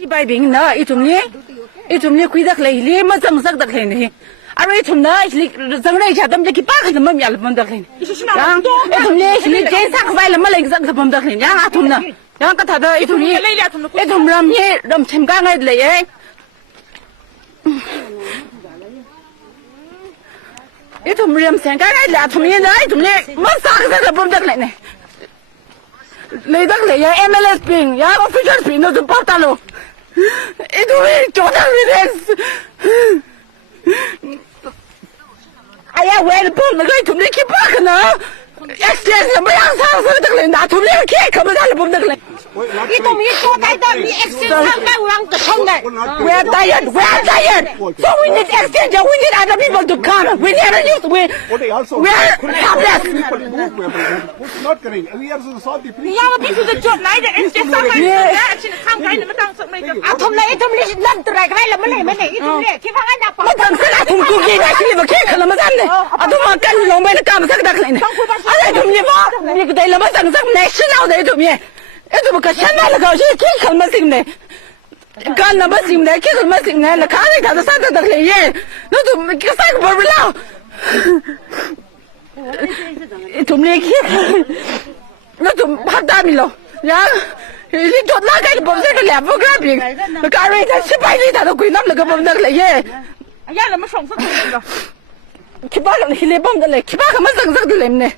ที่ใบบิงเนาะไอ้ถุงนี้คุยดักเลยเลี้ยมาจังสักดักเลยนี่อะไรถุงเนาะไอ้จังเลยชาดมจะกี่ป้าขนมมีอะไรบ้างดักเลยยังไอ้ถุงนี้เจ๊สักไว้แล้วมาเลยสักบ้างดักเลยยังไอ้ถุงเนาะยังก็ถ้าเธอไอ้ถุงนี้ไอ้ถุงรำนี้รำเชมก้างไงเลยเองไอ้ถุงเรียมเสียงก้างไงเลยถุงนี้นะไอ้ถุงนี้มาสักบ้างดักเลยนี่เลยดักเลยยังMLS ปิงยัง official ปิงโน้ตปั๊บตาโลไอ้ถุงนี้โจทย์ไม่ได้ไอ้เวรปุ่มมันก็ถุงนี้คิดบ้ากันนะเอ็กซ์เซนส์ไม่ยังสร้างซื้อดักเลยนะถุงนี้แค่เขาไม่ได้เลยปุ่มดักเลยอีตรงนี้ตัวไทยตอนมีเอ็กซ์เซนส์ทางการวางกระทงได้ we are tired so we need exchange we need other people to come we never use we are helpless 你要必须得做来的 exchange 上来的去看看你们当时那个啊ทำไรนั่นตัวไรกันแล้วมันไหนอีตรงนี้ที่ว่าอันดับมันทำขนาดถุงกูกินได้ที่บอกแค่ขนมสั่นเลยอ่ะทุกคนกันลงไปในกามสักดักเลยอะไรถุงนี้บ่มีก็ได้แล้วมันสั่งสัก national ได้ถุงนี้ไอ้ถุงก็ฉันน่ะแล้วก็ชื่อแค่ขนมสิ่งเนี่ยกันน่ะมันสิ่งเนี่ยแค่ขนมสิ่งเนี่ยแล้วข้าเลยถ้าจะสั่งดักเลยเย่แล้วถุงก็สั่งบ่ไปแล้วถุงนี้แค่แล้วถุงพักได้มั้ยล่ะยังนี่จดลากันบ่ได้ก็แล้วบ่กล้าบิงแล้วก็อะไรจะสิไปนี่ถ้าต้องคุยน้ำแล้วก็บ่ได้เลยเย่哎呀，那么爽死你了！คิดว่าเลยเลยบ้องกันเลยคิดว่าเขามาสั่งสักเดือนเนี่ย